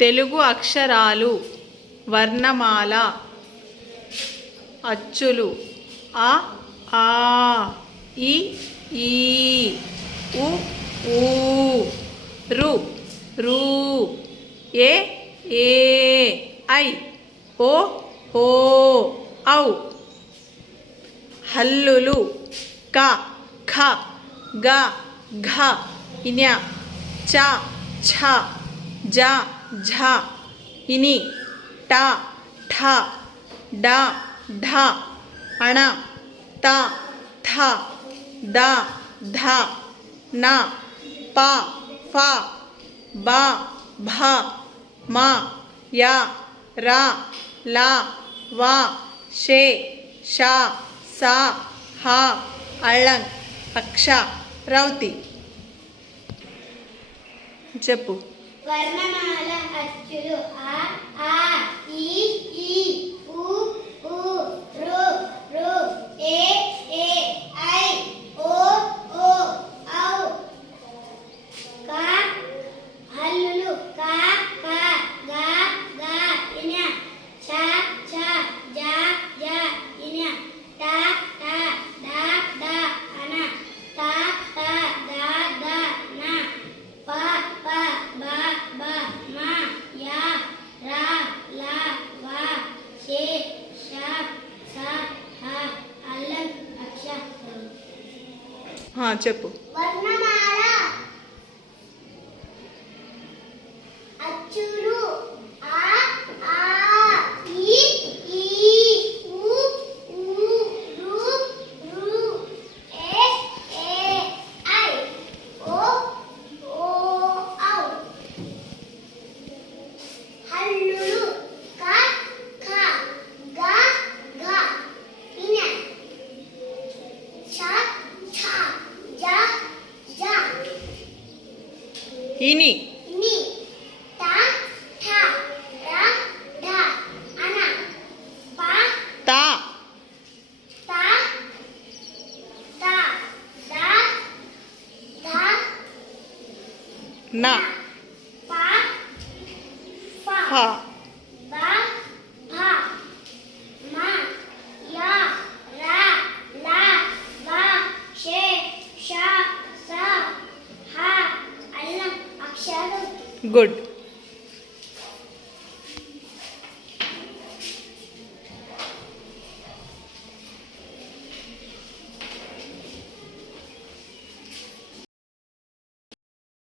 తెలుగు అక్షరాలు వర్ణమాల అచ్చులు అ ఆ ఇ ఈ ఉ ఊ రు రు ఏ ఏ ఐ ఓ ఓ ఔ హల్లులు క ఖ గ ఘ ఇన చ ఛ జ ఝ ఇని ట ఠ డ ఢ అణ త థ ద ధ న ప ఫ బ భ మ య ర ల వ షే ష స హ అళంగ్ అక్ష రౌతి చెప్పు. వర్ణమాల అచ్చులు అ ఆ ఇ ఈ ఉ ఊ రు రు ఏ ఏ ఐ ఓ ఓ ఔ క హల్లులు క ఖ గ ఘ ఇన ఛ ఛ జ ఝ ఇన ట ఠ డ ఢ అన త థ ద ధ న ప ప బ భ మ య ర ల వ షే ష స హ అళంగ్ అక్ష. చెప్పు. వర్ణమాల అచ్చులు అ ఆ ఇ ఈ ఉ ఊ రు రు ఏ ఏ ఐ ఓ ఓ ఔ హల్లులు క ఖ గ ఘ ఇన ఛ ఛ జ ఝ ఇని ఇని ట ఠ ర ఢ అన ప త త ద ధ న ప ఫ ఫ బ భ మ య ర ల వ షే ష స హ అళంగ్ అక్షరాలు. గుడ్.